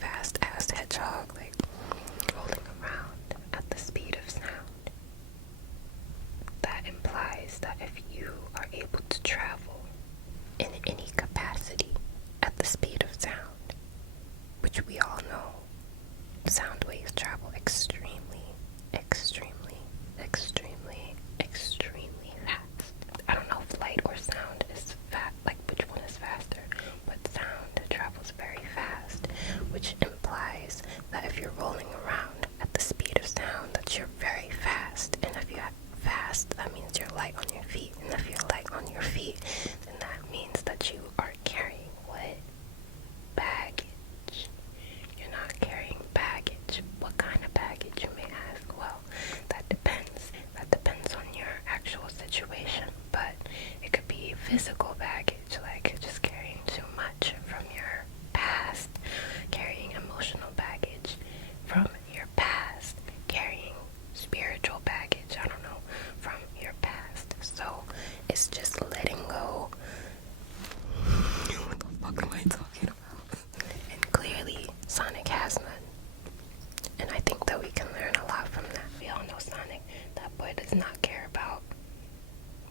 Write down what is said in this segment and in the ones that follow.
fast ass hedgehog, like rolling around at the speed of sound. That implies that if you are able to travel in any capacity at the speed of sound, which we all know sound waves travel extremely, extremely, extremely, extremely fast. I don't know if light or sound is fast, like which one is faster, but sound travels very fast, which implies that if you're rolling around at the speed of sound, that you're very fast. And if you're fast, that means you're light on your feet. And if you're light on your feet, then that means that you are carrying what? Baggage. You're not carrying baggage. What kind of baggage, you may ask? Well, that depends. That depends on your actual situation. But it could be physical baggage, like just carrying too much from your past, carrying emotional baggage from your past, carrying spiritual baggage, I don't know, from your past. So it's just letting go. What the fuck am I talking about? And clearly Sonic has none. And I think that we can learn a lot from that. We all know Sonic. That boy does not care about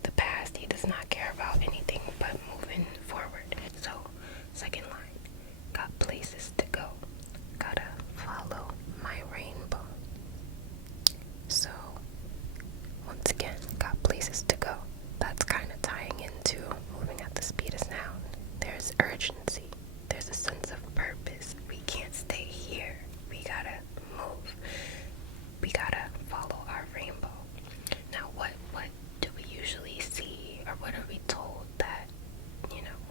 the past. He does not care about anything but moving forward. So, second line, got places to go. Gotta follow my rainbow. So, once again, got places to go. That's kind of tying into moving at the speed of sound. There's urgency. There's a sense of purpose. We can't stay here. We gotta move. We gotta follow our rainbow. Now, what do we usually see, or what are we told that,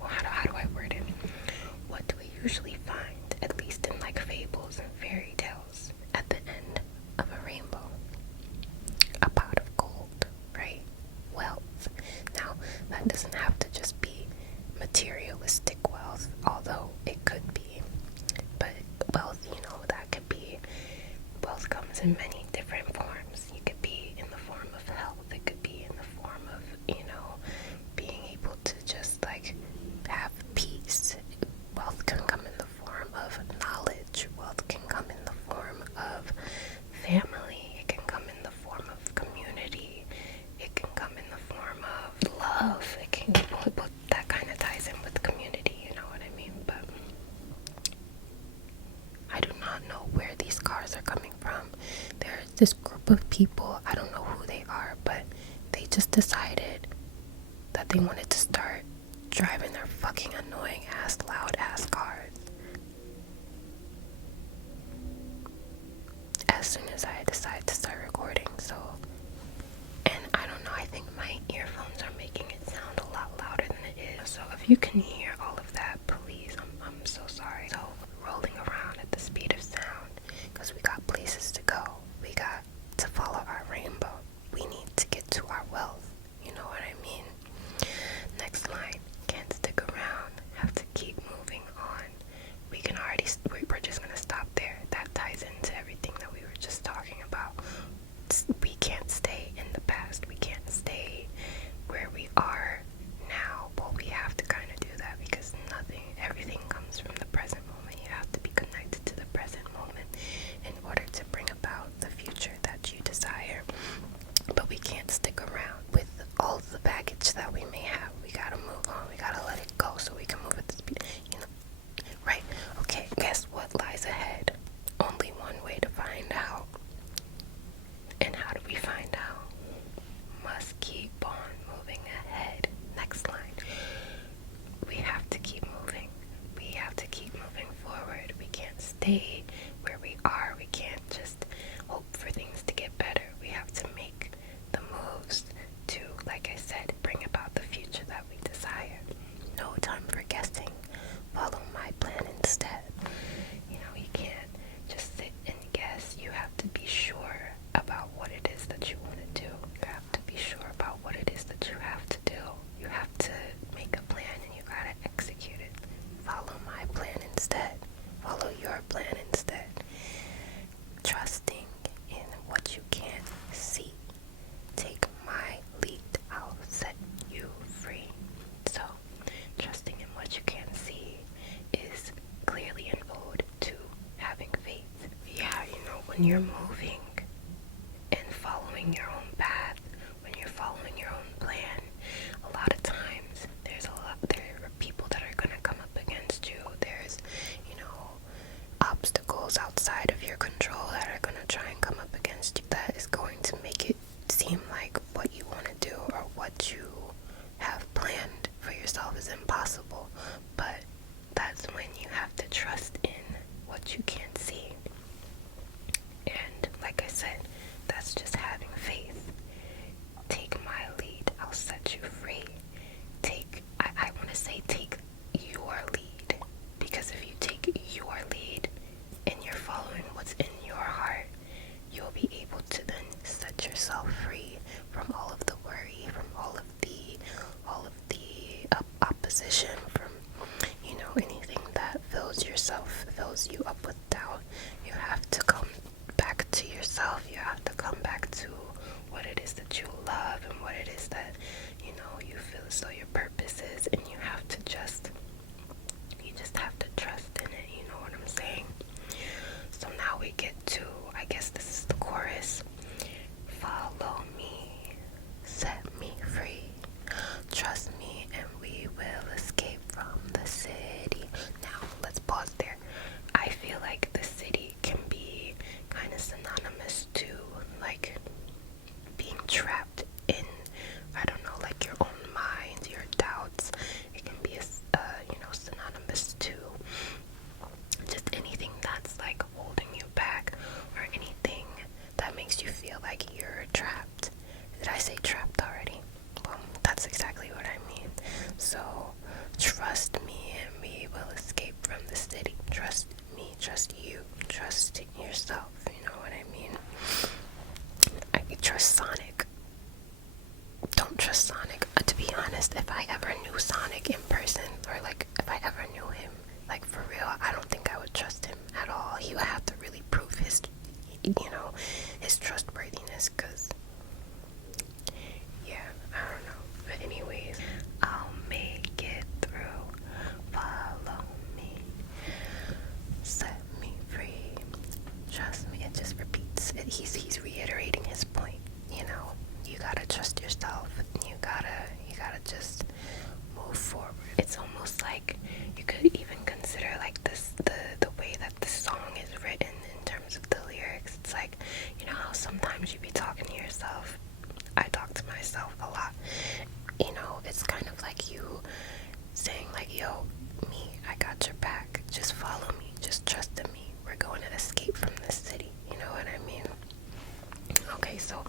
how do I word it? What do we usually find, at least in like fables and fairy tales, at the end of a rainbow? A pot of gold, right? Wealth. Now, that doesn't have to just be materialistic wealth, although it could be. But wealth, that could be, wealth comes in many different forms. You could be in the form of health. It could be in the form of, being able to just like have peace. Wealth can come in the form of knowledge. Wealth can come in the form of family. It can come in the form of community. It can come in the form of love. It can, that kind of ties in with community, you know what I mean? But I do not know where these cars are coming from. There's this group of people, I don't know who they are, but they just decided that they wanted to start driving their fucking annoying ass, loud ass cars as soon as I decide to start recording. So, and I don't know, I think my earphones are making it sound a lot louder than it is. So if you can hear all of that, please, I'm so sorry. So, rolling around at the speed of sound, because we got places to go. We got to follow our rainbow. We need to get to our wealth. You know what I mean? Next line, can't stick around, have to keep moving on. We're just gonna stop there. That ties into everything that we were just talking about. We can't stay in the past. We can't stay where we are now. Well, we have to kind of do that because everything comes from the present moment. You have to be connected to the present moment in order to bring about the future that you desire. But we can't stick around with all the baggage that we may have. We gotta move on. We gotta let it go so we can move at the speed. Right? Okay, guess what lies ahead? Only one way to find out. And how do we find out? Must keep on moving ahead. Next line. We have to keep moving. We have to keep moving forward. We can't stay where we are. We can't just hope for things to get better. We have to make the moves to, like I said, bring about the future that we desire. No time for guessing. Follow my plan instead. You can't just sit and guess. You have to be sure about what it is that you want to do. You have to be sure about what it is that you have to do. You have to make a plan and you gotta execute it. Follow my plan instead. Follow your plan instead. when you're moving and following your own path, when you're following your own plan, a lot of times there are people that are going to come up against you. There's, obstacles outside of your control that are going to try and come up against you, that is going to make it seem like what you want to do or what you have planned for yourself is impossible. But that's when you have to trust in what you can't see. And like I said, that's just having faith. Take my lead, I'll set you free. I want to say take your lead, because if you take your lead and you're following what's in your heart, you'll be able to then set yourself free from all of the worry, from all of the opposition, from anything that fills you up with doubt. You have to come back to yourself. You have to come back to what it is that you love and what it is that you feel as though your purpose is, and you just have to trust in it. You know what I'm saying? So now we get to, I guess this is the chorus. Follow me, set me free, trust me, and we will escape from the city. Now let's pause there. I feel like the city can be kind of synonymous to like being trapped in, I don't know, like your own mind, your doubts. It can be synonymous to just anything that's like holding you back, or anything that makes you feel like you're trapped. Did I say trapped already? Well, that's exactly what I mean. So trust me and we will escape from the city. Trust me, trust you, trust yourself. You know what I mean? I trust Sonic. Don't trust Sonic. To be honest, if I ever knew Sonic in person, or like if I ever knew him, like for real, I don't think I would trust him at all. He would have to really prove his trustworthiness, because yeah, I don't know. But anyways, I'll make it through. Follow me, set me free, trust me. It just repeats it. He's reiterating his point. You gotta trust yourself. You gotta just move forward. It's almost like you could even consider like this the way that the song is written in terms of the lyrics. It's like, how sometimes you be talking to yourself. I talk to myself a lot. It's kind of like you saying like, yo, me, I got your back. Just follow me. Just trust in me. We're going to escape from this city. You know what I mean? Okay, so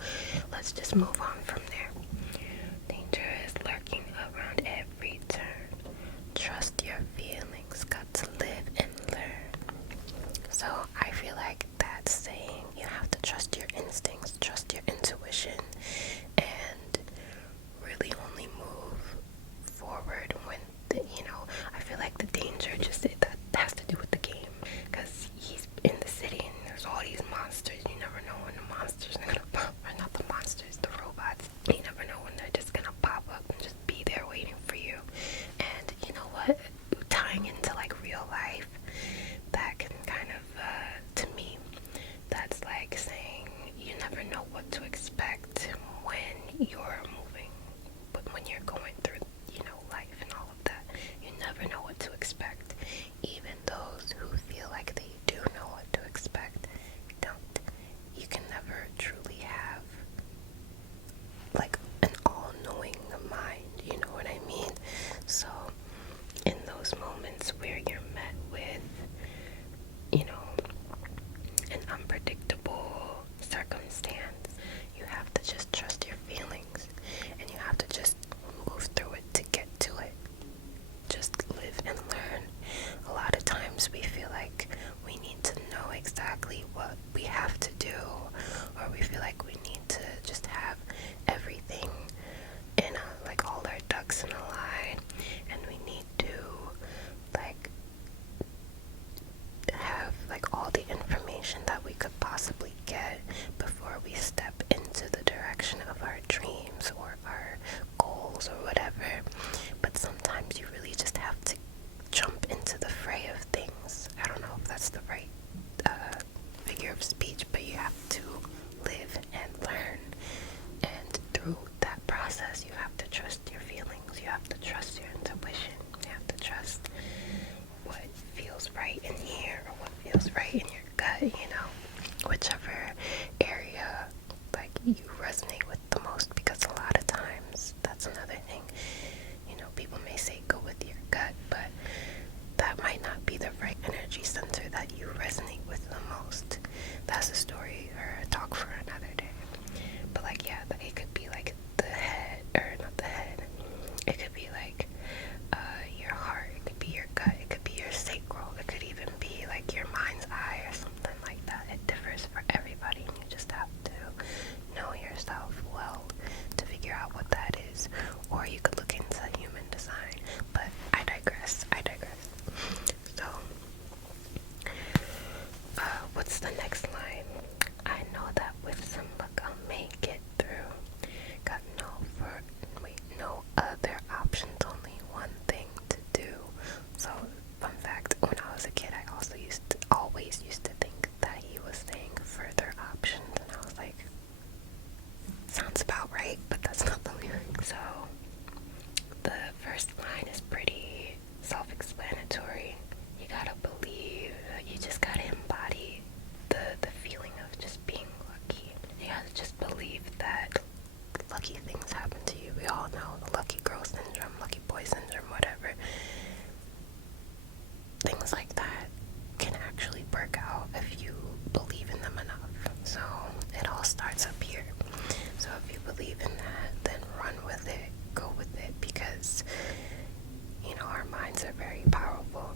let's just move on from there. Danger is lurking around every turn. Trust your feelings. Got to live and learn. So I feel like that's saying you have to trust your instincts, trust your intuition, and really only move forward when I feel like the danger that has to do with the game, because he's in the city and there's all these monsters. You never know when the monsters are gonna pop, or not the monsters, the robots. You never know when they're just gonna pop up and just be there waiting for you. And you know what? Tying into like real life, that can kind of, to me, that's like saying you never know what to expect when you're moving, but when you're going through, life and all of that, you never know what to expect. Even those who feel like they do know what to expect don't. You can never truly have like an all-knowing mind, you know what I mean? So in those moments where you're met with, an unpredictable circumstance, you have to just trust your feelings, and you have to just move through it to get to it. Just live and learn. A lot of times we feel like we need to know exactly what we have to do, or we feel like we need to just have everything in like all our ducks in a line, and we need to like have like all the information that we could possibly get before we step into the direction of our dreams or our goals or whatever. But sometimes you really just have to jump into the fray of things. I don't know if that's the right figure of of speech, but you have to live and learn. And through that process, you have to trust your feelings, you have to trust your intuition, you have to trust what feels right in here or what feels right in your gut, whichever area like you resonate with the most, because a lot of times that's another thing. People may say go with your gut, but that might not be the right energy center that you resonate with the most. That's a story or a talk for another day. But it could be like the head, or not the head. It could be like your heart. It could be your gut. It could be your sacral. It could even be like your mind's eye or something like that. It differs for everybody, and you just have to know yourself well to figure out what that is. Or you could look into human design. But I digress. So, what's the next line? I know that with some luck I'll make it through. Got no other options, only one thing to do. So, fun fact, when I was a kid, I also always used to think that he was saying further options, and I was like, sounds about right, but that's not the lyric. So, the first line is pretty self-explanatory. You gotta believe, you just gotta embody the feeling of just being lucky. You gotta just believe that lucky things happen to you. We all know the lucky girl syndrome, lucky boy syndrome, whatever. Things like that can actually work out if you believe in them enough. So it all starts up here. So if you believe in that, then run with it, go with it, because our minds are very powerful.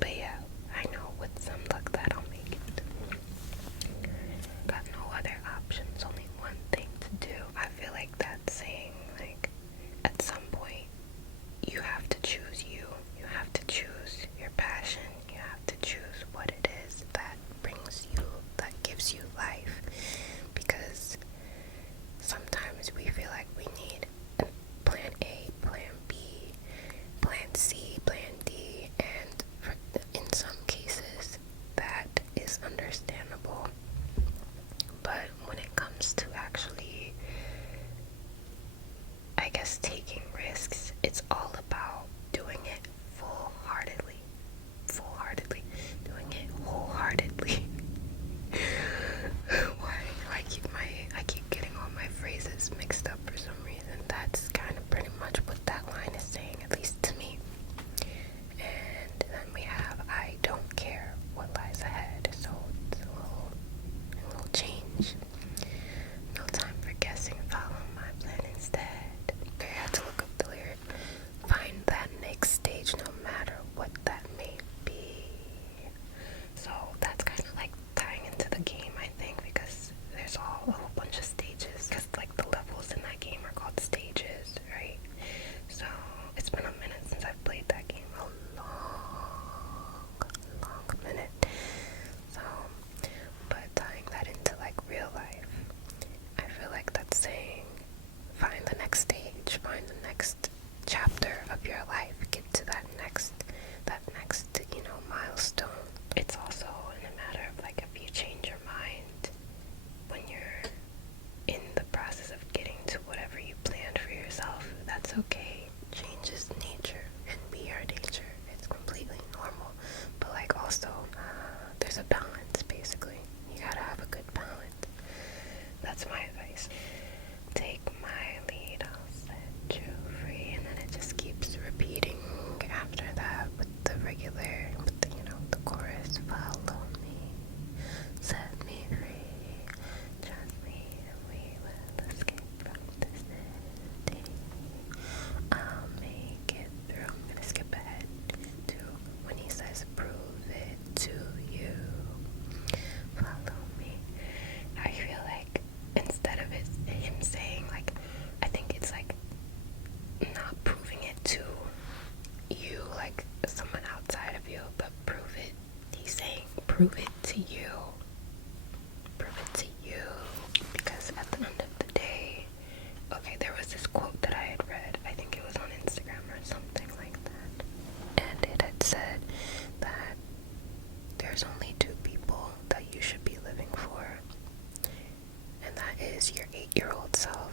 But yeah, I know with some luck that I'll make it. Got no other options, only one thing to do. I feel like that's saying, like, at some point you have to choose you. You have to choose your passion. You have to choose what it is that brings you, that gives you life. Because sometimes we feel like we need plan A, plan B, plan C, plan D, and in some cases that is understandable. But when it comes to actually, I guess, taking risks, it's all about doing it full-heartedly, doing it wholeheartedly. Why? I keep getting all my phrases mixed up for some reason. That's kind of pretty much what that line is saying, at least to me. And then we have, I don't care what lies ahead. So it's a little change. No time for guessing, follow my plan instead. Okay, I had to look up the lyric. Find that next stage, no matter what that may be. So that's kind of like tying into the game, I think, because there's a whole bunch of stages. Because like the levels in that game are called stages, right? So it's been a minute since I've played that game. A long minute. So, but tying that into like real life, I feel like that's saying find the next stage, find the next chapter of your life, get to that next milestone. It's also in a matter of like, if you change your mind when you're in the process of getting to whatever you planned for yourself, that's okay. Change is nature, and we are nature. It's completely normal. But like also, there's a balance basically. You gotta have a good balance. That's my advice. Take my lead, I'll set you free, and then it just keeps repeating after that with the regular, with the, the chorus. Follow me, set me free, trust me, and we will escape from this city. I'll make it through. I'm gonna skip ahead to when he says, prove it to you. Follow me. I feel like instead of him saying, like, I think it's like not proving it to you, like someone outside of you, but prove it. He's saying, prove it to you. Prove it to you. Because at the end of the day, okay, there was this quote that I had read, I think it was on Instagram or something like that, and it had said that there's only two people that you should be living for. before, and that is your 8-year-old self